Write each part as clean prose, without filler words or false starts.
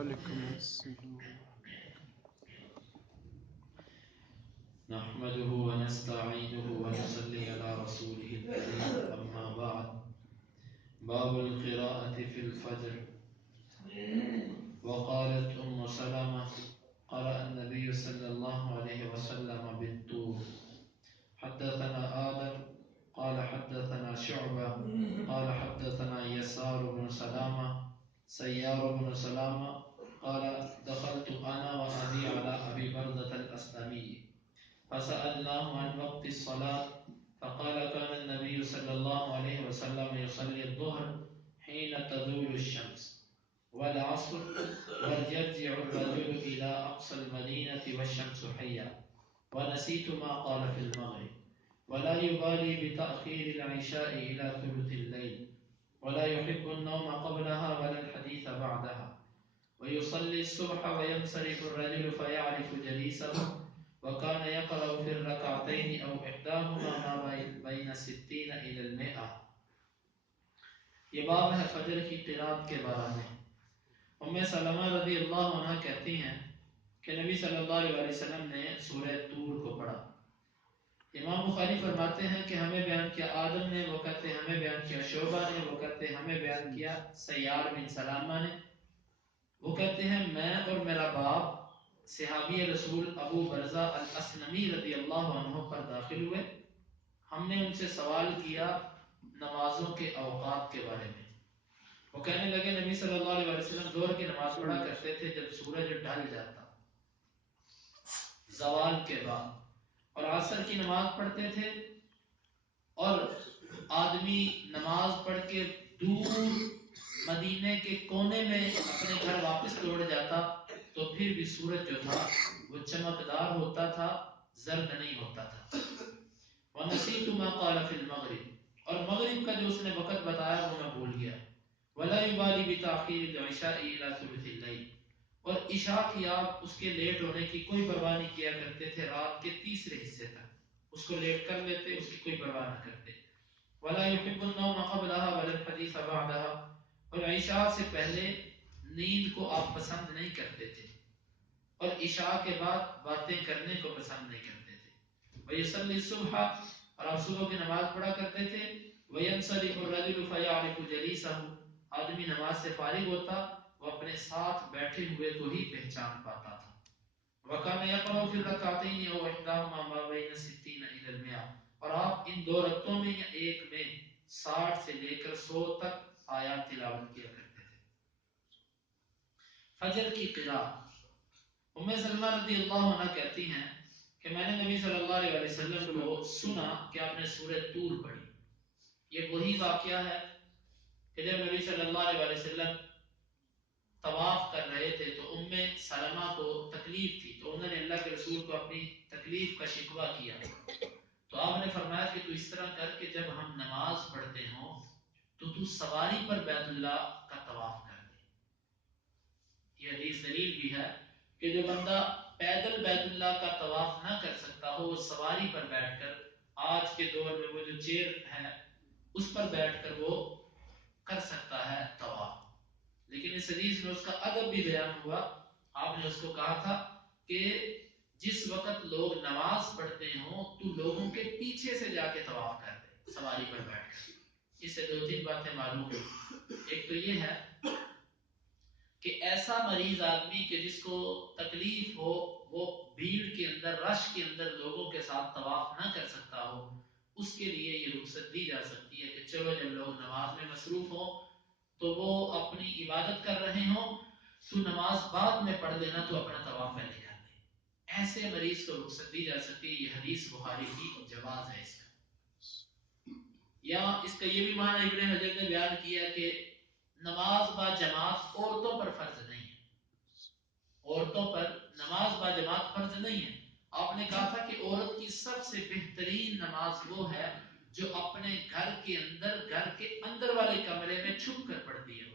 وعلیکم السلام. نحمده ونستعينه ونصلي على رسوله الكريم أما بعد. باب القراءة في الفجر. وقالت سلمة قرأ النبي صلى الله عليه وسلم بالطور. حدثنا آدم قال حدثنا شعبة قال حدثنا يسار بن سيار بن سلامة قال دخلت أنا وأبي على أبي بردة الأسلمي فسألناه عن وقت الصلاة فقال كان النبي صلى الله عليه وسلم يصلي الظهر حين تزول الشمس والعصر ويرجع الرجل إلى أقصى المدينة والشمس حية ونسيت ما قال في المغرب ولا يبالي بتأخير العشاء إلى ثلث الليل ولا يحب النوم قبلها ولا الحديث بعدها ويصلي الصبح وينصرف الرجل فيعرف جليسه وكان يقرأ في الركعتين أو إحداهما ما بين 60 إلى 100. یہ باب ہے فجر کی قرات کے بارے میں. ام سلمہ رضی اللہ عنہ کہتی ہیں کہ نبی صلی اللہ علیہ وسلم نے سورہ طور کو پڑھا. امام بخاری فرماتے ہیں کہ ہمیں بیان کیا آدم نے، وہ کہتے ہیں ہمیں بیان کیا شعبہ نے، وہ کہتے ہیں ہمیں بیان کیا سیار بن سلامہ نے. وہ کہتے ہیں میں اور میرا باپ صحابی رسول ابو برزہ الاسلمی رضی اللہ عنہ پر داخل ہوئے. ہم نے ان سے سوال کیا نمازوں کے اوقات کے بارے میں. وہ کہنے لگے نبی صلی اللہ علیہ وسلم ظہر کی نماز پڑھا کرتے تھے جب سورج ڈھل جاتا زوال کے بعد، اور عصر کی نماز پڑھتے تھے، اور آدمی نماز پڑھ کے دور مدینے کے کونے میں اپنے گھر واپس لوٹ جاتا تو پھر بھی سورج جو تھا وہ چمکدار ہوتا تھا، زرد نہیں ہوتا تھا. وَنَسِيتُ مَا قَالَ فِي الْمَغْرِبِ، اور مغرب کا جو اس نے وقت بتایا وہ میں بھول گیا. وَلَا يُبَالِي بِتَأْخِيرِ الْعِشَاءِ إِلَى ثُلُثِ اللَّيْلِ، اور عشاء کی آپ اس کے لیٹ ہونے کی کوئی پرواہ نہیں کیا کرتے تھے رات کے تیسرے حصے تک، اس کو لیٹ کر لیتے، اس کی کوئی پرواہ نہ کرتے. وَلَا يُحِبُّ النَّوْمَ قَبْلَهَا وَلَا الْحَدِيثَ بَعْدَهَا، اور عشاء سے پہلے نیند کو آپ پسند نہیں کرتے تھے اور عشاء کے بعد باتیں کرنے کو پسند نہیں کرتے تھے. وَيُصَلِّي الصُّبْحَ، اور آپ صبح کی نماز پڑھا کرتے تھے. وَيَنْصَرِفُ الرَّجُلُ فَيَعْرِفُ جَلِيسَهُ، آدمی نماز سے فارغ ہوتا، وہ اپنے ساتھ بیٹھے ہوئے کو ہی پہچان پاتا تھا. وَكَانَ يَقْرَأُ فِي الرَّكْعَتَيْنِ أَوْ إِحْدَاهُمَا مَا بَيْنَ 60 إِلَى 100، اور آپ ان دو رکعتوں میں یا ایک میں 60 سے لے کر 100 تک آیات تلاوت کیا کرتے تھے. فجر کی قرات. ام سلمہ رضی اللہ عنہ کہتی ہیں کہ میں نے نبی صلی اللہ علیہ وسلم کو سنا کہ آپ نے سورہ طور پڑھی. یہ وہی واقعہ ہے کہ جب نبی صلی اللہ علیہ وسلم طواف کر رہے تھے تو ام سلمہ کو تکلیف تھی، تو انہوں نے اللہ کے رسول کو اپنی تکلیف کا شکوہ کیا. تو آپ نے فرمایا کہ تو اس طرح کر کہ جب ہم نماز پڑھتے ہوں تو سواری پر بیت اللہ کا طواف کر دے. یہ حدیث دلیل بھی ہے کہ جو بندہ پیدل بیت اللہ کا طواف نہ کر سکتا ہو، وہ سواری پر بیٹھ کر، آج کے دور میں وہ جو چیئر ہے اس پر بیٹھ کر وہ کر سکتا ہے طواف. لیکن اس حدیث میں اس کا ادب بھی بیان ہوا. آپ نے اس کو کہا تھا کہ جس وقت لوگ نماز پڑھتے ہوں تو لوگوں کے پیچھے سے جا کے طواف کر دے سواری پر بیٹھ کر. اس سے 2-3 باتیں معلوم ہوئی. ایک تو یہ ہے کہ ایسا مریض آدمی کہ جس کو تکلیف ہو، وہ بھیڑ کے اندر، رش کے اندر لوگوں کے ساتھ طواف نہ کر سکتا ہو، اس کے لیے یہ رخصت دی جا سکتی ہے کہ چلو جب لوگ نماز میں مصروف ہوں تو وہ اپنی عبادت کر رہے ہوں تو نماز بعد میں پڑھ لینا، تو اپنا طواف پہلے کر لیں. ایسے مریض کو رخصت دی جا سکتی ہے. یہ حدیث بخاری کی جواز ہے اس کا. یا اس کا یہ بھی معنی ابن حجر نے بیان کیا کہ نماز با جماعت عورتوں پر فرض نہیں ہے. عورتوں پر نماز با جماعت فرض نہیں ہے. آپ نے کہا تھا کہ عورت کی سب سے بہترین نماز وہ ہے جو اپنے گھر کے اندر والے کمرے میں چھپ کر پڑھتی ہے،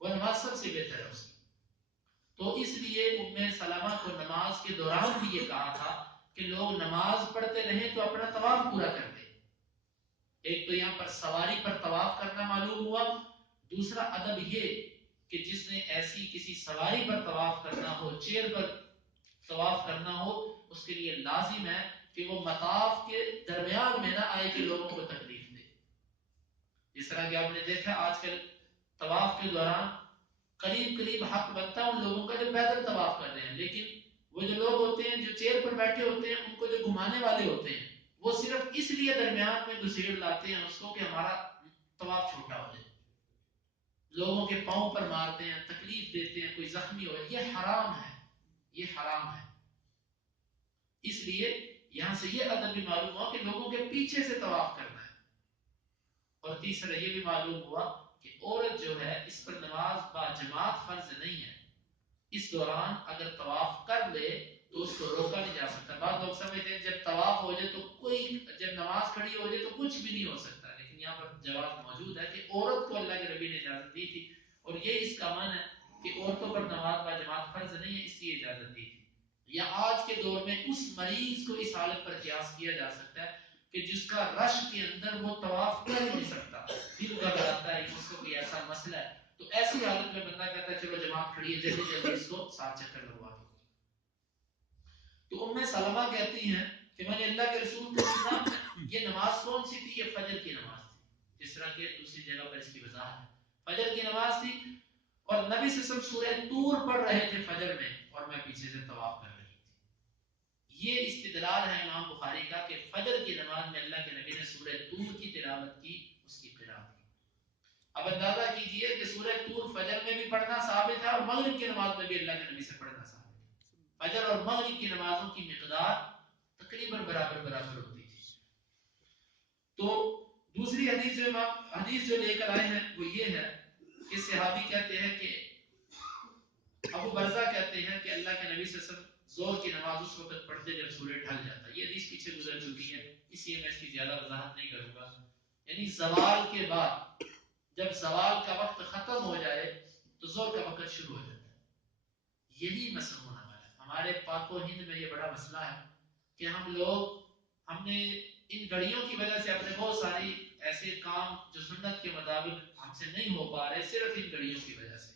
وہ نماز سب سے بہتر ہے اس کی. تو اس لیے ام سلمہ کو نماز کے دوران بھی یہ کہا تھا کہ لوگ نماز پڑھتے رہیں تو اپنا طواف پورا کر دیں. ایک تو یہاں پر سواری پر طواف کرنا معلوم ہوا. دوسرا ادب یہ کہ جس نے ایسی کسی سواری پر طواف کرنا ہو، چیئر پر طواف کرنا ہو، اس کے لیے لازم ہے کہ وہ مطاف کے درمیان میں نہ آئے کہ لوگوں کو تکلیف دے. جس طرح کہ آپ نے دیکھا آج کل طواف کے دوران قریب قریب حق بنتا ہے ان لوگوں کا جو پیدل طواف کر رہے ہیں، لیکن وہ جو لوگ ہوتے ہیں جو چیئر پر بیٹھے ہوتے ہیں، ان کو جو گھمانے والے ہوتے ہیں، وہ صرف اس لیے درمیان میں گھسیڑ لاتے ہیں اس کو کہ ہمارا طواف چھوٹا ہو جائے، لوگوں کے پاؤں پر مارتے ہیں، تکلیف دیتے ہیں، کوئی زخمی ہو. یہ حرام ہے، یہ حرام ہے. اس لیے یہاں سے یہ ادب بھی معلوم ہوا کہ لوگوں کے پیچھے سے طواف کرنا ہے. اور تیسرا یہ بھی معلوم ہوا کہ عورت جو ہے اس پر نماز با جماعت فرض نہیں ہے. اس دوران اگر طواف کر لے تو اس کو روکا نہیں جا سکتا. بعض لوگ سمجھتے ہیں جب طواف ہو جائے تو کوئی، جب نماز کھڑی ہو جائے تو کچھ بھی نہیں ہو سکتا، لیکن یہاں پر جواز موجود ہے کہ عورت کو اللہ کے نبی نے اجازت دی تھی، اور یہ اس کا من ہے کہ عورتوں پر نماز با جماعت فرض نہیں ہے، اس لیے اجازت دی تھی. یا آج کے دور میں اس مریض کو اس حالت پر قیاس کیا جا سکتا ہے کہ جس کا رش کے اندر وہ طواف کر نہیں سکتا، دل گھبراتا ہے، اس کو کوئی ایسا مسئلہ ہے، تو ایسی حالت میں بندہ کہتا ہے چلو جماعت کھڑی ہے، جلدی جلدی اس کو 7 چکر لگوا دو. تو ام سلمہ کہتی ہیں کہ میں نے اللہ کے رسول کو سنا. یہ نماز کون سی تھی؟ یہ فجر کی نماز تھی، جس طرح کہ دوسری جگہ پر اس کی وضاحت ہے. فجر کی نماز تھی اور نبی صلی اللہ علیہ وسلم سورہ طور پڑھ رہے تھے فجر میں، اور میں پیچھے سے طواف کر رہی تھی. یہ استدلال ہے امام بخاری کا کہ فجر کی نماز میں اللہ کے نبی نے سورہ طور کی تلاوت کی، اس کی قرات کی. اب اندازہ کیجئے کہ سورہ طور فجر میں بھی پڑھنا ثابت ہے اور مغرب کی نماز میں بھی اللہ کے نبی سے پڑھنا ثابت ہے. فجر اور مغرب کی نمازوں کی مقدار تقریباً برابر برابر ہوتی تھی. تو دوسری حدیث جو لے کر آئے ہیں وہ یہ ہے کہ صحابی کہتے ہیں کہ ابو برزہ کہتے ہیں کہ اللہ کے نبی صلی اللہ علیہ وسلم زور کی نماز اس وقت پڑھتے جب سورج ڈھل جاتا. یہ حدیث پیچھے گزر چکی ہے، اس لیے میں اس کی زیادہ وضاحت نہیں کروں گا. یعنی زوال کے بعد جب زوال کا وقت ختم ہو جائے تو زور کا وقت شروع ہو جاتا ہے. یہی مسئلہ ہے ہمارے پاک و ہند میں. یہ بڑا مسئلہ ہے کہ ہم نے ان گھڑیوں کی وجہ سے اپنے بہت ساری ایسے کام جو سنت کے مطابق ہم سے نہیں ہو پا رہے، صرف ان گھڑیوں کی وجہ سے.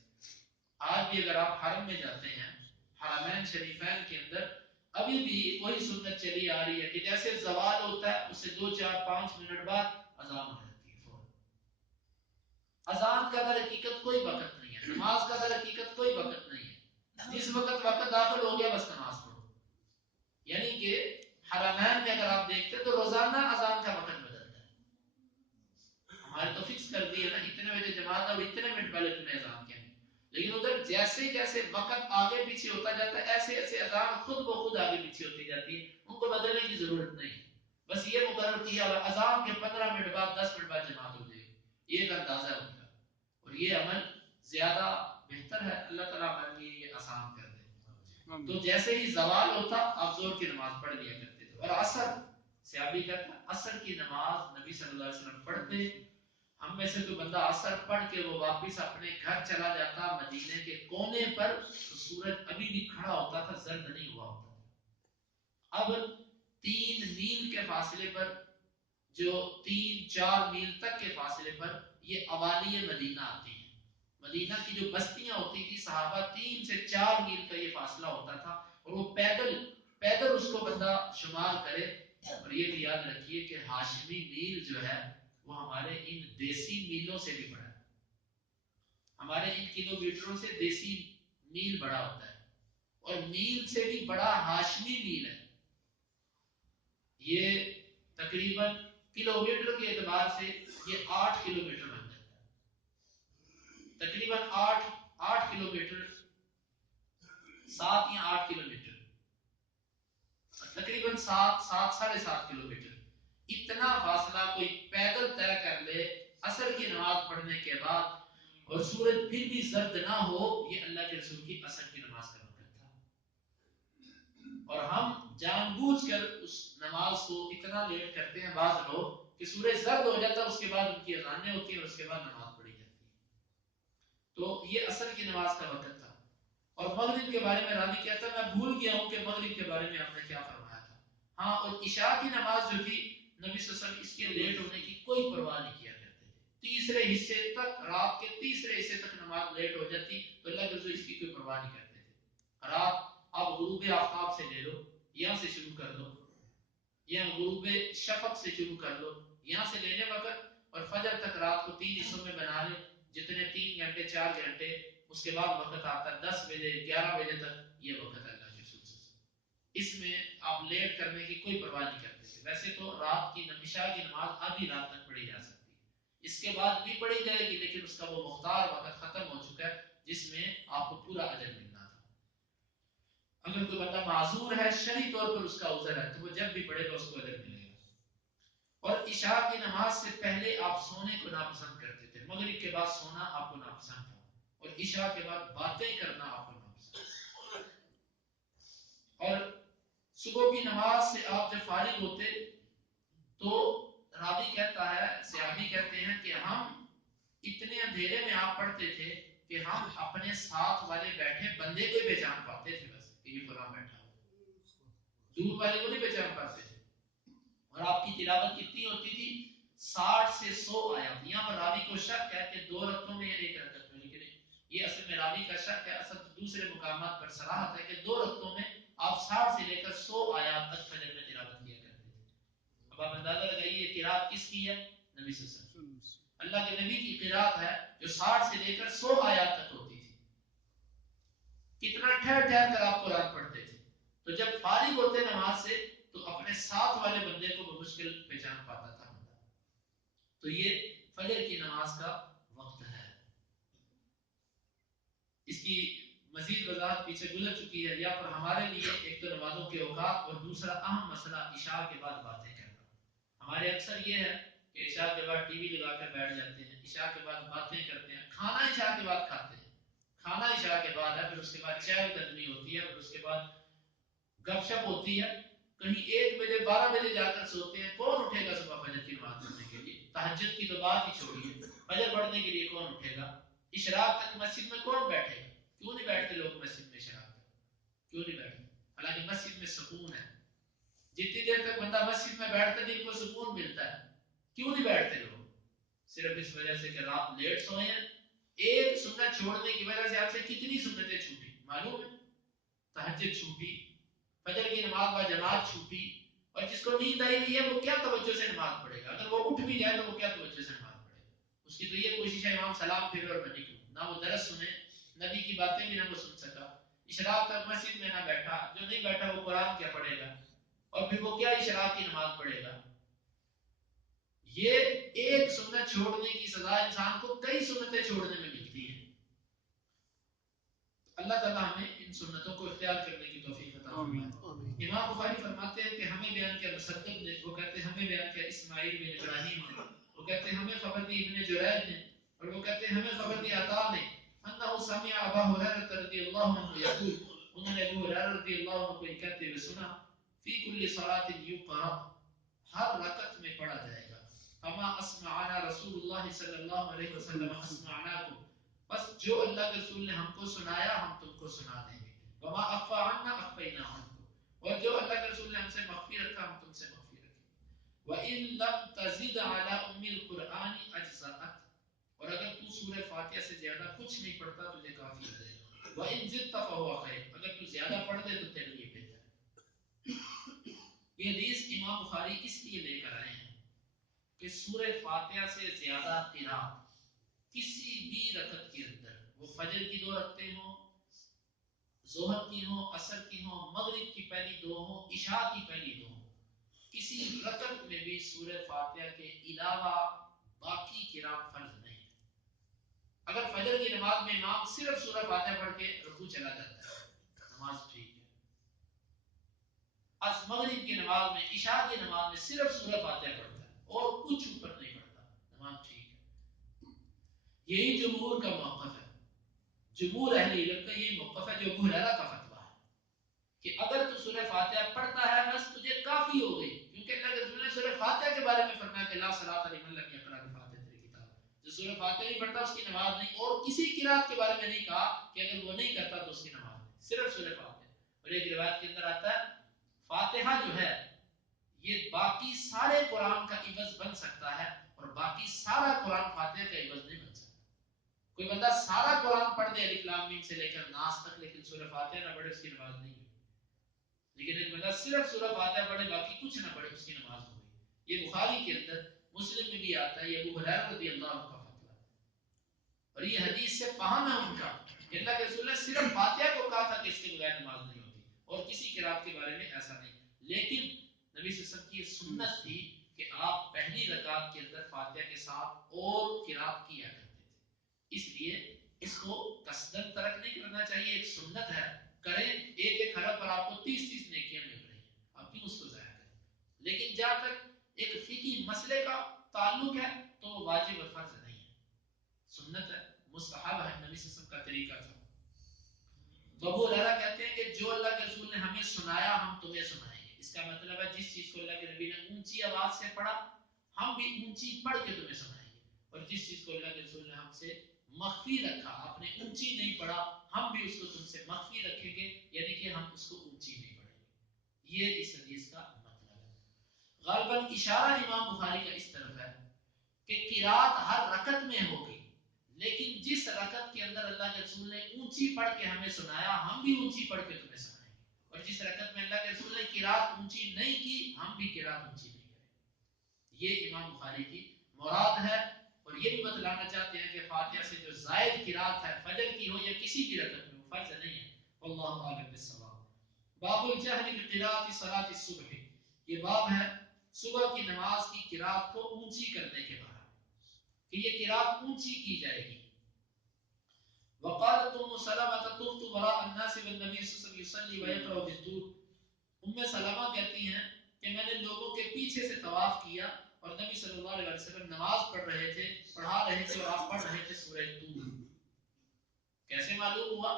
آج بھی اگر آپ حرم میں جاتے ہیں، حرمین شریفین کے اندر ابھی بھی وہی سنت چلی آ رہی ہے کہ جیسے زوال ہوتا ہے اس سے 2 4 5 منٹ بعد اذان ہو جاتی ہے فوراً. اذان کا در حقیقت کوئی وقت نہیں ہے، نماز کا در حقیقت کوئی وقت نہیں ہے. جس وقت داخل ہو گیا بس نماز پڑھو. یعنی کہ حرمین میں اگر آپ دیکھتے تو روزانہ اذان کا وقت بدلتا ہے. ہمارے تو فکس کر دیے نا اتنے بجے جماعت اور اتنے منٹ پہلے تمہیں اذان کیا. لیکن ادھر جیسے جیسے وقت آگے پیچھے ہوتا جاتا ہے ایسے ایسے اذان خود بخود آگے پیچھے ہوتی جاتی ہے. ان کو بدلنے کی ضرورت نہیں، بس یہ مقرر کیا اذان کے 15 منٹ بعد 10 منٹ بعد جماعت ہو جائے گی. یہ ایک اندازہ ہے ان کا، اور یہ عمل زیادہ بہتر ہے. اللہ تعالیٰ عمل یہ آسان کر دے. تو جیسے ہی زوال ہوتا آپ زور کی نماز پڑھ لیا کرتے تھے. اور عصر صحابی کہتا ہے عصر کی نماز نبی صلی اللہ علیہ وسلم پڑھتے. ہم میں سے کوئی بندہ عصر پڑھ کے وہ واپس اپنے گھر چلا جاتا مدینے کے کونے پر تو سورج ابھی بھی کھڑا ہوتا تھا، زرد نہیں ہوا ہوتا تھا. اب 3 میل کے فاصلے پر، جو 3 4 میل تک کے فاصلے پر یہ اوالی مدینہ آتی ہیں. مدینہ کی جو بستیاں ہوتی تھی صحابہ 3 سے 4 میل کا یہ فاصلہ ہوتا تھا، اور وہ پیدل اس کو بندہ شمار کرے. اور یہ بھی یاد رکھیے کہ ہاشمی میل جو ہے وہ ہمارے ان دیسی میلوں سے بھی بڑا ہے. ہمارے ان کلو میٹروں سے دیسی میل بڑا ہوتا ہے، اور میل سے بھی بڑا ہاشمی میل ہے. یہ تقریباً کلو میٹر کے اعتبار سے یہ 8 کلو میٹر بن جاتا ہے. تقریباً 8 کلو میٹر، 7 یا 8 کلو میٹر، تقریباً 7.5 کلو میٹر. اتنا فاصلہ کوئی پیدل طے کر لے عصر کی نماز پڑھنے کے بعد اور سورج پھر بھی زرد نہ ہو، یہ اللہ کے رسول کی عصر کی نماز کا وقت تھا. اور ہم جان بوجھ کر اس نماز کو اتنا لیٹ کرتے ہیں بعض لوگ کہ سورج زرد ہو جاتا ہے، اس کے بعد ان کی اذانیں ہوتی ہیں اور اس کے بعد نماز پڑھی جاتی ہے. تو یہ عصر کی نماز کا وقت تھا. اور مغرب کے بارے میں راوی کہتا ہے میں بھول گیا ہوں کہ مغرب کے بارے میں آپ نے کیا فرمایا تھا. ہاں، اور عشاء کی نماز جو تھی نبی صلی اللہ علیہ وسلم اس کے لیٹ ہونے کی کوئی پرواہ نہیں کیا کرتے تھے. تیسرے حصے تک، رات کے تیسرے حصے تک نماز لیٹ ہو جاتی تو اللہ کے کی کوئی پرواہ نہیں کرتے تھے. رات آپ غروب آفتاب سے لے لو، یہاں سے شروع کر دو، یا غروب شفق سے شروع کر لو، یہاں سے لینے وقت اور فجر تک رات کو 3 حصوں میں بنا لے، جتنے 3 گھنٹے 4 گھنٹے، اس کے بعد وقت آتا ہے 10 بجے 11 بجے تک، یہ وقت ہے اللہ کے رسول سے. اس میں آپ لیٹ کرنے کی کوئی پرواہ نہیں کرتے تھے. ویسے تو رات کی عشاء کی نماز آدھی رات تک پڑھی جا سکتی ہے، اس کے بعد بھی پڑھی جائے گی، لیکن اس کا وہ مختار وقت ختم ہو چکا ہے جس میں آپ کو پورا اجر ملنا تھا. اگر کوئی بندہ معذور ہے، شرعی طور پر اس کا عذر ہے، تو وہ جب بھی پڑھے گا اس کو اجر ملے گا. اور عشاء کی نماز سے پہلے آپ سونے کو ناپسند کرتے تھے، مغرب کے بعد سونا آپ کو ناپسند تھا، اور عشاء کے بعد باتیں کرنا آپ کو ناپسند. اور صبح کی نماز سے آپ جب فارغ ہوتے تو راوی کہتا ہے، صحابی کہتے ہیں کہ ہم اتنے اندھیرے میں آپ پڑھتے تھے کہ ہم اپنے ساتھ والے بیٹھے بندے کو ہی پہچان پاتے تھے، بس کہ یہ فلاں بیٹھا ہوا، دور والے کو نہیں پہچان پاتے تھے. اور آپ کی تلاوت کتنی ہوتی تھی؟ 60 سے 100 آیات. یہاں پر راوی کو شک ہے کہ 2 رکعتوں میں یا 1 رکعت میں، لیکن یہ اصل میں راوی کا شک ہے. اصل دوسرے مقامات پر صراحت ہے کہ 2 رکعتوں میں آپ 60 سے لے کر 100 آیات تک فجر میں تلاوت کیا کرتے تھے. اب آپ اندازہ لگائیے یہ قرات کس کی ہے؟ نبی صلی اللہ علیہ وسلم. اللہ کے نبی کی قرات ہے جو 60 سے لے کر 100 آیات تک ہوتی تھی. کتنا ٹھہر ٹھہر کر آپ قرآن پڑھتے تھے. تو جب فارغ ہوتے نماز سے تو اپنے ساتھ والے بندے کو بمشکل پہچان پاتا تھا بندہ. تو یہ فجر کی نماز کا وقت ہے. اس کی مزید وضاحت پیچھے گزر چکی ہے. یا پر ہمارے لیے ایک تو نمازوں کے اوقات، اور دوسرا اہم مسئلہ عشاء کے بعد باتیں کرنا. ہمارے اکثر یہ ہے کہ عشاء کے بعد ٹی وی لگا کر بیٹھ جاتے ہیں، عشاء کے بعد باتیں کرتے ہیں، کھانا عشاء کے بعد کھاتے ہیں، کھانا عشاء کے بعد ہے، پھر اس کے بعد چائے قدمی ہوتی ہے، پھر اس کے بعد گپ شپ ہوتی ہے، کہیں 1 بجے 12 بجے جا کر سوتے ہیں. کون اٹھے گا صبح فجر کی نماز پڑھنے کے لیے؟ تہجد کی تو بات ہی چھوڑیے، فجر پڑھنے کے لیے کون اٹھے گا؟ اشراق تک مسجد میں کون بیٹھے گا؟ کیوں نہیں بیٹھتے لوگ مسجد میں اشراق تک؟ کیوں نہیں بیٹھتے؟ حالانکہ مسجد میں سکون ہے. جتنی دیر تک بندہ مسجد میں بیٹھتا ہے دل کو سکون ملتا ہے. کیوں نہیں بیٹھتے لوگ؟ صرف اس وجہ سے کہ رات لیٹ سوئے ہیں. ایک سنت چھوڑنے کی وجہ سے آپ سے کتنی سنتیں چھوٹی معلوم ہے؟ تہجد چھوٹی، فجر کی نماز با جماعت چھوٹی. اور جس کو نیند آئی ہوئی ہے وہ کیا توجہ سے نماز پڑھے گا؟ اگر وہ اٹھ بھی جائے تو وہ کیا توجہ سے نماز پڑھے گا؟ اس کی تو یہ کوشش ہے امام سلام پھیرے اور میں نکلوں. نہ وہ درس سنے، نبی کی باتیں بھی نہ وہ سن سکا. اشراق تک مسجد میں نہ بیٹھا، جو نہیں بیٹھا وہ قرآن کیا پڑھے گا؟ اور پھر وہ کیا اشراق کی نماز پڑھے گا؟ یہ ایک سنت چھوڑنے کی سزا انسان کو کئی سنتیں چھوڑنے میں ملتی ہے. اللہ تعالیٰ ہمیں ان سنتوں کو اختیار کرنے کی توفیق عطا فرمائے. امام بخاری فرماتے ہیں کہ ہمیں بیان کیا مسدد نے، وہ کہتے ہیں ہمیں بیان کیا اسماعیل بن ابراہیم نے، وہ کہتے ہیں ہمیں خبر دی ابن جریج نے، اور وہ کہتے ہیں ہمیں خبر دی عطا نے، انہ سمع ابا ہریرہ رضی اللہ عنہ یقول، انہوں نے ابو ہریرہ رضی اللہ عنہ کو یہ کہتے ہوئے سنا، فی کل صلاۃ یقرأ، ہر رکعت میں پڑھا جائے گا، فما اسمعنا رسول اللہ صلی اللہ علیہ وسلم اسمعناکم، بس جو اللہ کے رسول نے ہم کو سنایا ہم تم کو سنا دیں گے، وما اخفى عنا اخفینا عنکم، اور جو اللہ کے رسول نے ہم سے مخفی رکھا ہم تم سے مخفی رکھیں گے. وَإِن لَمْ تَزِدْ عَلَى أُمِّ الْقُرْآنِ أَجْزَأَتْ، اور اگر تو سورہ فاتحہ سے زیادہ کچھ نہیں پڑھتا تجھے کافی ہو جائے گا. وَإِن زِدْتَ فَهُوَ خَيْرٌ، اگر تو زیادہ پڑھ دے تو تیرے لیے بہتر ہے. یہ حدیث امام بخاری اس لیے لے کر آئے ہیں کہ سورہ فاتحہ سے زیادہ قرات کسی بھی رکعت کے اندر، وہ فجر کی 2 رکعتیں ہوں، ظہر کی ہوں، عصر کی ہوں، مغرب کی پہلی 2 ہوں، عشاء کی پہلی 2 ہوں، کسی رکعت میں بھی سورہ فاتحہ کے علاوہ باقی قرات فرض نہیں ہے. اگر فجر کی نماز میں امام صرف سورہ فاتحہ پڑھ کے رکوع چلا جاتا ہے نماز ٹھیک ہے. از مغرب کی نماز میں، عشاء کی نماز میں صرف سورہ فاتحہ پڑھتا ہے اور کچھ اوپر نہیں پڑھتا، نماز ٹھیک ہے. یہی جمہور کا موقف ہے. جمہور اہل علم کا یہ موقف ہے جو ابو ہریرہ کا فتویٰ ہے کہ اگر تو سورہ فاتحہ پڑھتا ہے بس تجھے کافی ہو گئی، کیونکہ اللہ کے رسول نے سورہ فاتحہ کے بارے میں فرمایا کہ لا صلاۃ لمن لم یقرأ بفاتحۃ الکتاب، جو سورہ فاتحہ نہیں پڑھتا اس کی نماز نہیں. اور کسی قرات کے بارے میں نہیں کہا کہ اگر وہ نہیں کرتا تو اس کی نماز نہیں، صرف سورہ فاتحہ. اور ایک روایت کے اندر آتا ہے فاتحہ جو ہے یہ باقی سارے قرآن کا عوض بن سکتا ہے اور باقی سارا قرآن فاتحہ کا عوض نہیں بن سکتا. کوئی بندہ سارا قرآن پڑھ دے الف لام میم سے لے کر ناس تک لیکن سورہ فاتحہ نہ پڑھے اس کی نماز نہیں ہوئی، لیکن ایک بندہ صرف سورہ فاتحہ پڑھے باقی کچھ نہ پڑھے اس کی نماز ہو گئی۔ یہ بخاری کے اندر، مسلم میں بھی آتا ہے، یہ ابو ہریرہ رضی اللہ عنہ کا فتویٰ ہے، اور یہ حدیث سے فہم ہے ان کا کہ اللہ کے رسول نے صرف فاتحہ کو کہا تھا کہ اس کے بغیر نماز نہیں ہوتی، اور کسی قرات کے بارے میں ایسا نہیں، لیکن نبی صلی اللہ علیہ وسلم کی یہ سنت تھی کہ آپ پہلی رکعت کے اندر فاتحہ کے ساتھ اور قرات کیا کرتے تھے، اس لیے اس کو قصدن ترک نہیں کرنا چاہیے، ایک سنت ہے، کریں، ایک ایک حرف پر آپ کو 30 نیکیاں مل رہی ہیں، آپ کیوں اس کو ضائع کریں؟ لیکن جہاں تک ایک فقہی مسئلے کا تعلق ہے تو وہ واجب اور فرض نہیں ہے، سنت ہے، مستحب ہے، نبی صلی اللہ علیہ وسلم کا طریقہ تھا۔ تو ابو ہریرہ کہتے ہیں کہ جو اللہ کے رسول نے ہمیں سنایا ہم تمہیں سنائیں گے، اس کا مطلب ہے جس چیز کو اللہ کے نبی نے اونچی آواز سے پڑھا ہم بھی اونچی پڑھ کے تمہیں سنائیں گے، اور جس چیز کو اللہ کے رسول نے ہم سے مخفی رکھا، آپ نے اونچی نہیں پڑھا، ہم بھی اس کو تم سے مخفی رکھیں گے، یعنی کہ ہم اس کو اونچی نہیں پڑھیں گے۔ یہ اس حدیث کا مطلب ہے۔ غالباً اشارہ امام بخاری کا اس طرف ہے کہ قرات ہر رکعت میں ہوگی، لیکن جس رکعت کے اندر اللہ کے رسول نے اونچی پڑھ کے ہمیں سنایا ہم بھی اونچی پڑھ کے تمہیں سنائیں گے، اور جس رکعت میں اللہ کے رسول نے قرات اونچی نہیں کی ہم بھی قرات اونچی نہیں کریں گے۔ یہ امام بخاری کی مراد ہے، اور یہ بھی بتلانا چاہتے ہیں کہ فاتحہ سے جو زائد قرات ہے فجر کی ہو یا کسی بھی رکعت میں، وہ فرض نہیں ہے، واللہ اعلم بالصواب۔ باب الجہر بقراءۃ صلاۃ الصبح، یہ باب ہے صبح کی نماز کی قرات کو اونچی کرنے کے بارے میں کہ یہ قرات اونچی کی جائے گی۔ وقالت ام سلمہ طفت وراء الناس والنبي صلی اللہ علیہ وسلم يصلي ويقرأ بالطور، ام سلمہ کہتی ہیں کہ میں نے لوگوں کے پیچھے سے طواف کیا اور نبی صلی اللہ علیہ وسلم نماز پڑھ رہے تھے، پڑھا رہے تھے، اور آپ پڑھ رہے تھے سورہ طور۔ کیسے معلوم ہوا؟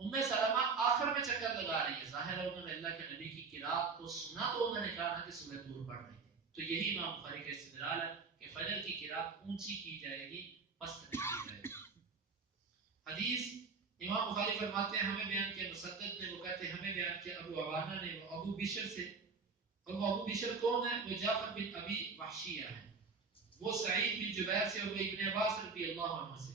ام سلمہ آخر میں چکر لگا رہی ہے، ظاہر ہے انہوں نے اللہ کے نبی کی قرات کو سنا تو انہوں نے کہا کہ سورہ طور پڑھ رہے تھے، تو یہی امام بخاری کا استدلال ہے کہ فجر کی قرات اونچی کی جائے گی، پست نہیں کی جائے گی۔ حدیث امام بخاری فرماتے ہیں ہمیں بیان کیا مسدد نے، وہ کہتے ہیں ہمیں بیان کیا ابو عوانہ نے، وہ ابو بشر سے، اور وہ ابو بشر کون ہے؟ وہ جعفر بن ابی وحشیہ ہے، وہ سعید بن جبیر سے، اور وہ ابن عباس رضی اللہ عنہ سے،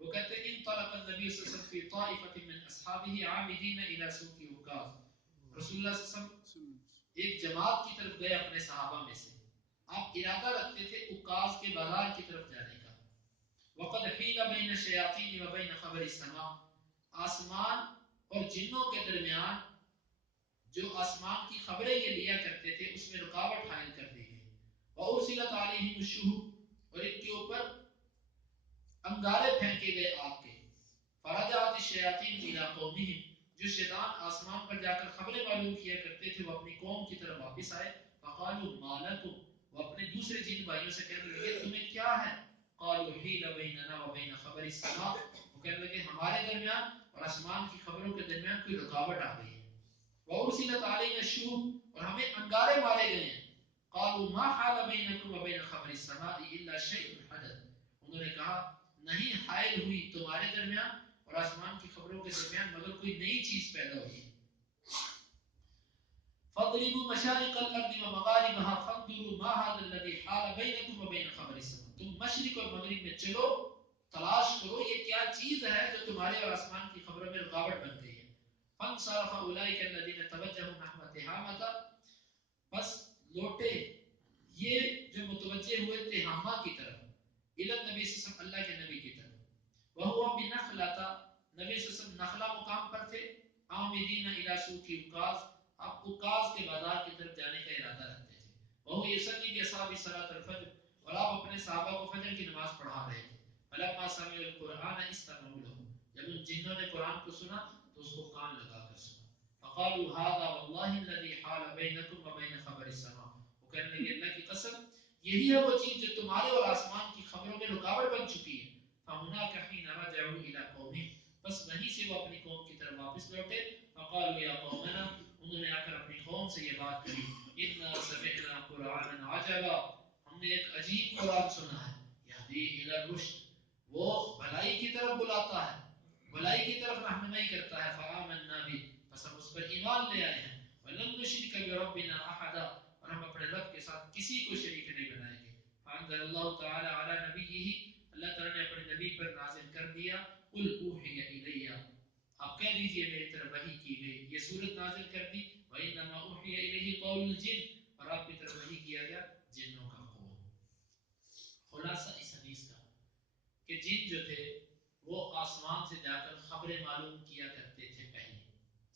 وہ کہتے ہیں انطلق النبی صلی اللہ علیہ وسلم فی طائفة من اصحابہ عامدین الی سوق عکاظ، رسول اللہ صلی اللہ علیہ وسلم ایک جماعت کی طرف گئے اپنے صحابہ میں سے، آپ ارادہ رکھتے تھے عکاظ کے بازار کی طرف جانے کا۔ وقد حیل بین الشیاطین و بین خبر السماء، آسمان اور جنوں کے درمیان جو آسمان کی خبریں یہ لیا کرتے تھے اس میں رکاوٹ حائل کر دی گئی۔ وارسلت علیہم الشہب، اور ان کے اوپر انگارے پھینکے گئے آگ کے۔ فرجعت الشیاطین الی قومہم، جو شیطان آسمان پر جا کر خبریں معلوم کیا کرتے تھے وہ اپنی قوم کی طرف واپس آئے۔ فقالوا ما لکم، وہ اپنے دوسرے جن بھائیوں سے کہنے لگے تمہیں کیا ہے؟ قالوا حیل بیننا و بین خبر السماء، وہ کہنے لگے ہمارے درمیان اور آسمان کی خبروں کے درمیان کوئی رکاوٹ آ گئی ہے۔ وارسلت علینا الشہب، اور ہمیں انگارے مارے گئے ہیں۔ قالوا ما حال بینکم و بین خبر السماء الا شیء حدث، انہوں نے کہا نہیں حائل ہوئی تمہارے درمیان اور آسمان کی خبروں کے درمیان مگر کوئی نئی چیز پیدا ہوئی ہے۔ فَاضْرِبُوا مَشَارِقَ الْأَرْضِ وَمَغَارِبَهَا فَانظُرُوا مَا هَذَا الَّذِي حَالَ بَيْنَكُمْ وَبَيْنَ خَبَرِ السَّمَاءِ، تم مشرق اور مغرب میں چلو، تلاش کرو یہ کیا چیز ہے جو تمہارے اور آسمان کی خبروں میں رکاوٹ بن گئی ہے۔ فَانْصَرَفَ أُولَٰئِكَ الَّذِينَ تَوَجَّهُوا نَحْوَ تِهَامَةَ، بس لوٹے یہ جو متوجہ ہوئے تہامہ کی طرف، الی النبی صلی اللہ علیہ وسلم، اللہ کے نبی کی طرف، وَهُوَ بِنَخْلَةَ، نبی صلی اللہ علیہ وسلم نخلا مقام پر تھے، عامدین الی سوق عکاظ، آپ عکاظ کے بازار کی طرف جانے کا ارادہ رکھتے تھے۔ وہو یصلی باصحابہ صلاۃ الفجر، اور آپ اپنے صحابہ کو فجر کی نماز پڑھا رہے تھے۔ فلما سمعوا القرآن استمعوا له، جب ان جنوں نے قرآن کو سنا تو اس کو کان لگا کر سنا۔ فقالوا هذا والله الذي حال بينكم وبين خبر السماء، وہ کہنے لگے اللہ کی قسم یہی ہے وہ چیز جو تمہارے اور آسمان کی خبروں میں رکاوٹ بن چکی ہے۔ فهناك حين رجعوا الى قومهم، بس وہیں سے وہ اپنی قوم کی طرف واپس لوٹے۔ فقالوا یا قومنا، انہوں نے آ کر اپنی قوم سے یہ بات کہی، انا سمعنا قرآنا عجبا، ہم نے ایک عجیب قرآن سنا ہے، یہدی الی الرشد، وہ بھلائی کی طرف بلاتا ہے، بھلائی کی طرف رہنمائی کرتا ہے۔ فآمنا بھی، بس ہم اس پر ایمان لے آئے ہیں۔ ولن نشرک بربنا احدا، اور ہم اپنے رب کے ساتھ کسی کو شریک نہیں بنائیں گے۔ فانزل اللہ تعالی علی نبیہ، اللہ تعالیٰ نے اپنے نبی پر نازل کر دیا قل اوحی الیہ، آپ کہہ دیجئے میری طرف وحی کی گئی، یہ سورت نازل کر دی وَإِنَّمَا أُوحِيَ إِلَيْهِ قَوْلُ الْجِنِّ، اور آپ کی طرف وحی کیا گیا جنوں کا قول۔ خلاصہ اس حدیث کا کہ جن جو تھے وہ آسمان سے جا کر خبریں معلوم کیا کرتے تھے پہلے،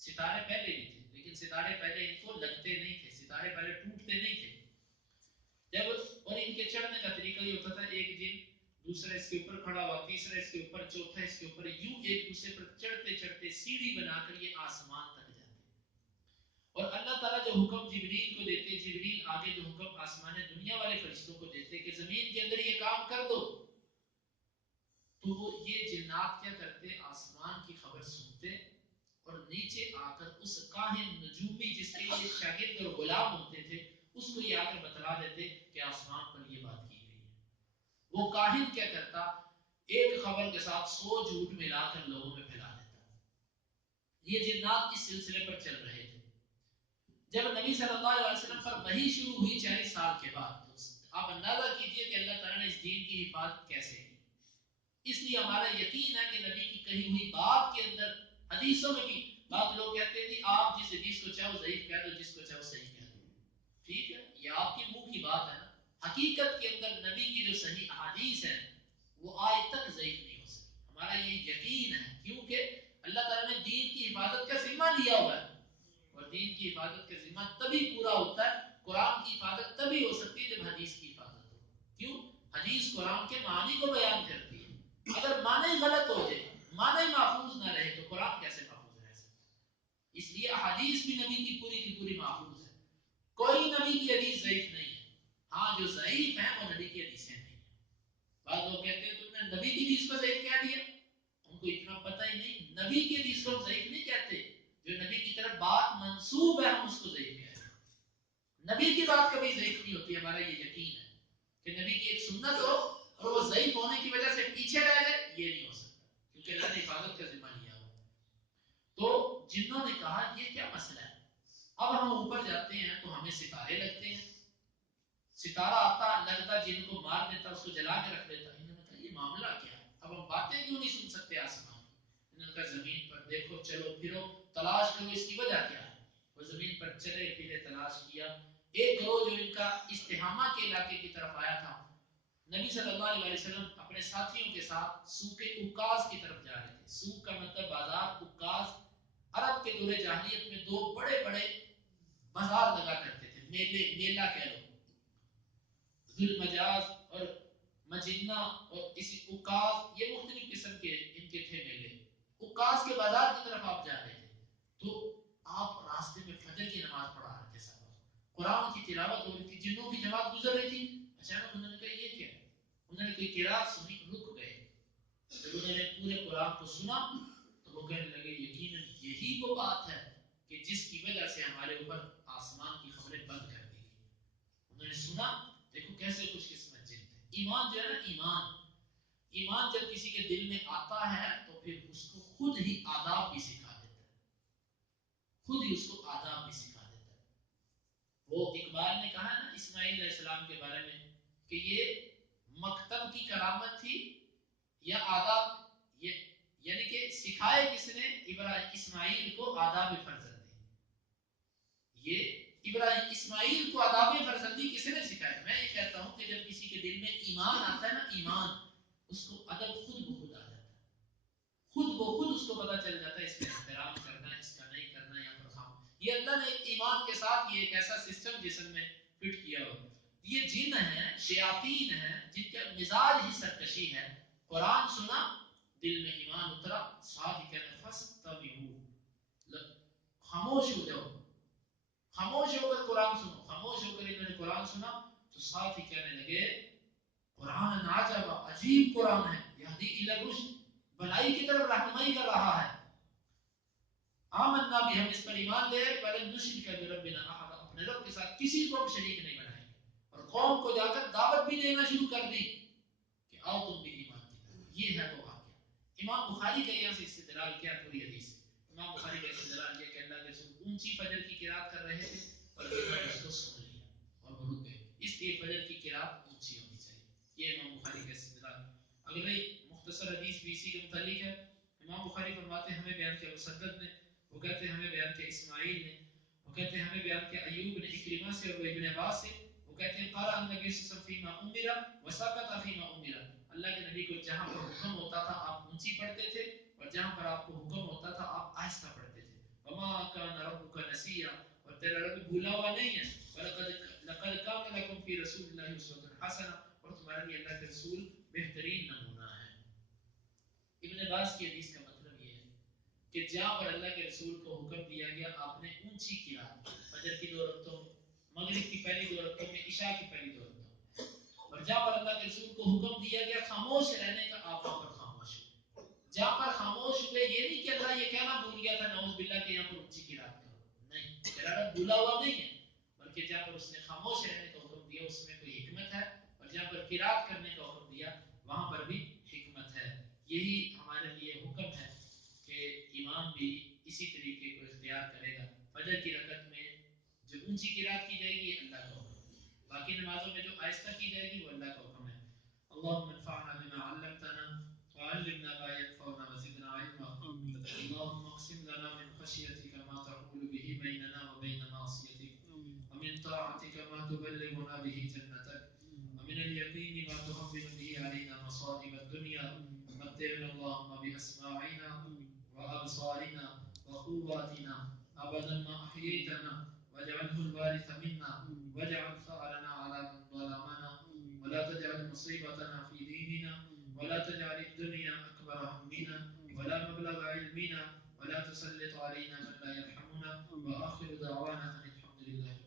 ستارے پہلے بھی تھے لیکن ستارے پہلے ان کو لگتے نہیں تھے، ستارے پہلے ٹوٹتے نہیں تھے جب، اور ان کے چڑھنے کا طریقہ یہ ہوتا تھا ایک جن دوسرا اس کے اوپر کھڑا ہوا، تیسرا اس کے اوپر، چوتھا اس کے اوپر، یوں ایک دوسرے پر چڑھتے چڑھتے سیڑھی بنا کر یہ آسمان تک جاتے، اور اللہ تعالیٰ جو حکم جبریل کو دیتے، جبریل آگے جو حکم آسمان دنیا والے فرشتوں کو دیتے کہ زمین کے اندر یہ کام کر دو، تو وہ یہ جنات کیا کرتے، آسمان کی خبر سنتے اور نیچے آ کر اس کاہن نجومی جس کے لیے شاگرد اور غلام ہوتے تھے اس کو یہ آ کر بتلا دیتے کہ آسمان پر یہ بات کی گئی ہے۔ وہ کاہن کیا کرتا، ایک خبر کے ساتھ 100 جھوٹ ملا کر لوگوں میں پھیلا دیتا۔ یہ جنات اس سلسلے پر چل رہے تھے۔ جب نبی صلی اللہ علیہ وسلم پر وحی شروع ہوئی 40 سال کے بعد، تو آپ اندازہ کیجئے کہ اللہ تعالیٰ نے اس دین کی حفاظت کیسے کی۔ اس لیے ہمارا یقین ہے کہ نبی کی کہی ہوئی بات کے اندر، حدیثوں میں بھی بعض لوگ کہتے ہیں جی آپ جس حدیث کو چاہو ضعیف کہہ دو، جس کو چاہو صحیح کہہ دو، ٹھیک ہے، یہ آپ کی منہ کی بات ہے نا، حقیقت کے اندر نبی کی جو صحیح احادیث ہیں وہ آج تک ضعیف نہیں ہو سکی، ہمارا یہ یقین ہے، کیونکہ اللہ تعالیٰ نے دین کی حفاظت کا ذمہ لیا ہوا ہے، اور دین کی حفاظت کا ذمہ تبھی پورا ہوتا ہے، قرآن کی حفاظت تبھی ہو سکتی ہے جب حدیث کی حفاظت ہو۔ کیوں؟ حدیث قرآن کے معنی کو بیان کرتی ہے، اگر معنی غلط ہو جائے، معنی محفوظ نہ رہے تو قرآن کیسے محفوظ رہ سکتا ہے؟ اس لیے احادیث بھی نبی کی پوری محفوظ ہے، کوئی نبی کی حدیث ضعیف نہیں ہے، ہاں جو ضعیف ہیں وہ نبی کی حدیثیں نہیں ہیں۔ بعض لوگ کہتے ہیں تم نے نبی کی حدیث کو ضعیف کہہ دیا، ان کو اتنا پتہ ہی نہیں، نبی کی حدیث کو ضعیف نہیں کہتے، جو نبی کی طرف بات منسوب ہے ہم اس کو ضعیف کہتے ہیں۔ نبی کی بات کبھی ضعیف نہیں ہوتی، ہمارا یہ یقین ہے کہ نبی کی ایک سنت ہو اور وہ ضعیف ہونے کی وجہ سے پیچھے رہ جائے، یہ نہیں ہو سکتا، کیونکہ اللہ نے حفاظت کا ذمہ لیا ہوا۔ تو جنوں نے کہا یہ کیا مسئلہ ہے، اب ہم اوپر جاتے ہیں تو ہمیں ستارے لگتے ہیں، ستارہ آتا لگتا جن کو مار دیتا، اس کو جلا کے رکھ دیتا۔ انہوں نے کہا یہ معاملہ کیا ہے، اب ہم باتیں کیوں نہیں سن سکتے آسمان کی؟ انہوں نے کہا زمین پر دیکھو، چلو پھرو، تلاش کرو اس کی وجہ کیا ہے۔ وہ زمین پر چلے پھرے، تلاش کیا، ایک گروہ جو ان کا استحامہ کے علاقے کی طرف آیا تھا، نبی صلی اللہ علیہ وسلم اپنے ساتھیوں کے ساتھ سوق عکاظ کی طرف جا رہے تھے۔ سوق کا مطلب بازار، عکاظ عرب کے دور جاہلیت میں دو بڑے بڑے بازار لگا کرتے تھے، میلہ کہہ لو، ذوالمجاز اور مجنہ، اور اسی عکاظ، یہ مختلف قسم کے ان کے تھے میلے۔ عکاظ کے بازار کی طرف آپ جا رہے تھے تو آپ راستے میں فجر کی نماز پڑھا رہے تھے، صاحب قرآن کی تلاوت ہو رہی تھی، جنوں کی جماعت گزر رہی تھی، اچانک انہوں نے کہا یہ کیا ہے، انہوں نے کوئی قرات سنی، رک گئے، جب انہوں نے پورے قرآن کو سنا تو وہ کہنے لگے یقیناً یہی وہ بات ہے کہ جس کی وجہ سے ہمارے اوپر آسمان کی خبریں بند کر دی گئی۔ انہوں نے سنا، دیکھو کیسے خوش قسمت جن تھے۔ ایمان جو ہے نا، ایمان جب کسی کے دل میں آتا ہے تو پھر اس کو خود ہی آداب بھی سکھا دیتا ہے، خود ہی اس کو آداب بھی سکھا دیتا ہے۔ وہ اقبال نے کہا نا اسماعیل علیہ السلام کے بارے میں کہ یہ مکتب کی کرامت تھی یا آداب، یہ یعنی کہ سکھائے کس نے؟ ابراہیم اسماعیل کو آداب فرزندی، یہ ابراہیم اسماعیل کو آداب فرزندی کس نے سکھائے؟ میں یہ کہتا ہوں کہ جب کسی کے دل میں ایمان آتا ہے نا، ایمان، اس کو ادب خود بخود آ جاتا ہے، خود بخود اس کو پتہ چل جاتا ہے اس کا احترام کرنا ہے، اس کا نہیں کرنا، یا پر خام۔ یہ اللہ نے ایمان کے ساتھ یہ ایک ایسا سسٹم جسم میں فٹ کیا ہوا۔ یہ جن ہیں، شیاطین ہیں، جن کا مزاج ہی سرکشی ہے، قرآن سنا، دل میں ایمان اترا، ساتھ ہی کہنے فاستمعوا، خاموش ہو جاؤ، خاموش ہو کر قرآن سنو، خاموش ہو کر انہوں نے قرآن سنا تو ساتھ ہی کہنے لگے قرآن عجب، عجیب قرآن ہے، یہدی الی الرشد، بھلائی کی طرف رہنمائی کر رہا ہے۔ آمنا بھی، ہم اس پر ایمان لے آئے، ولن نشرک بربنا احد، اپنے رب کے ساتھ کسی کو ہم شریک نہیں بنائیں گے، اور قوم کو جا کر دعوت بھی دینا شروع کر دی کہ آؤ تم بھی ایمان کی طرف۔ یہ ہے وہ واقعہ۔ امام بخاری کا یہاں سے استدلال کیا پوری حدیث سے؟ امام بخاری کا استدلال یہ کہ اللہ کے رسول اونچی فجر کی قرات کر رہے تھے اور انہوں نے اس کو سن لیا اور وہ رک گئے، اس لیے فجر کی قرات اونچی ہونی چاہیے، یہ امام بخاری کا استدلال۔ اگلی مختصر حدیث بھی اسی کے متعلق ہے. امام بخاری فرماتے ہیں ہمیں بیان کیا مسدد نے، وہ کہتے ہیں ہمیں بیان کیا اسماعیل نے، وہ کہتے ہیں ہمیں بیان کیا ایوب نے اکرمہ سے اور ابن عباس سے. وہ کہتے ہیں قرأ النبی صلی اللہ علیہ وسلم فیما امر وسکت فیما امر. اللہ کے نبی کو جہاں پر حکم ہوتا تھا آپ اونچی پڑھتے تھے اور جہاں پر آپ کو حکم ہوتا تھا آپ آہستہ پڑھتے تھے. وما كان ربك نسيا، اور تیرا رب بھولا ہوا نہیں ہے. لقد كان لكم في رسول الله اسوة حسنة، اور تمہارے لیے اللہ کے رسول بہترین نمونہ ہے. ابن عباس کی حدیث کا مطلب یہ ہے کہ جہاں پر اللہ کے رسول کو حکم دیا گیا آپ نے اونچی قرات، فجر کی 2 رکعتوں میں، مغرب کی پہلی 2 رکعتوں میں، عشاء کی پہلی 2 رکعتوں میں، اور جہاں پر اللہ کے رسول کو حکم دیا گیا خاموش رہنے کا آپ وہاں پر خاموش ہوئے. جہاں پر خاموش ہوئے یہ نہیں کہ اللہ یہ کہنا بھول گیا تھا نعوذ باللہ کہ یہاں پر اونچی قرات کرو، نہیں، قرات بھولا ہوا نہیں ہے، بلکہ جہاں پر اس نے خاموش رہنے کا حکم دیا اس میں کوئی حکمت ہے، اور جہاں پر قرات کرنے کا حکم دیا وہاں پر بھی حکمت ہے. یہی ہمارے لیے حکم ہے کہ امام بھی اسی طریقے کو اختیار کرے گا. فجر کی رکعت میں جو اونچی قرات کی جائے گی یہ اللہ کا حکم ہے، باقی نمازوں میں جو آہستہ کی جائے گی وہ اللہ کا حکم ہے. اللهم انفعنا بما علمتنا وعلمنا ما ينفعنا وزدنا علما. اللهم اقسم لنا من خشيتك ما تحول به بيننا وبين معصيتك، ومن طاعتك ما تبلغنا به جنتك، ومن اليقين ما تهون به علينا مصائب الدنيا. متعنا اللهم بأسماعنا وأبصارنا وقواتنا أبدا ما أحييتنا، واجعله الوارث منا، واجعل ثأرنا على من ظلمنا، ولا تجعل مصيبتنا في ديننا، ولا تجعل الدنيا أكبر همنا ولا مبلغ علمنا، ولا تسلط علينا من لا يرحمنا. وآخر دعوانا أن الحمد لله.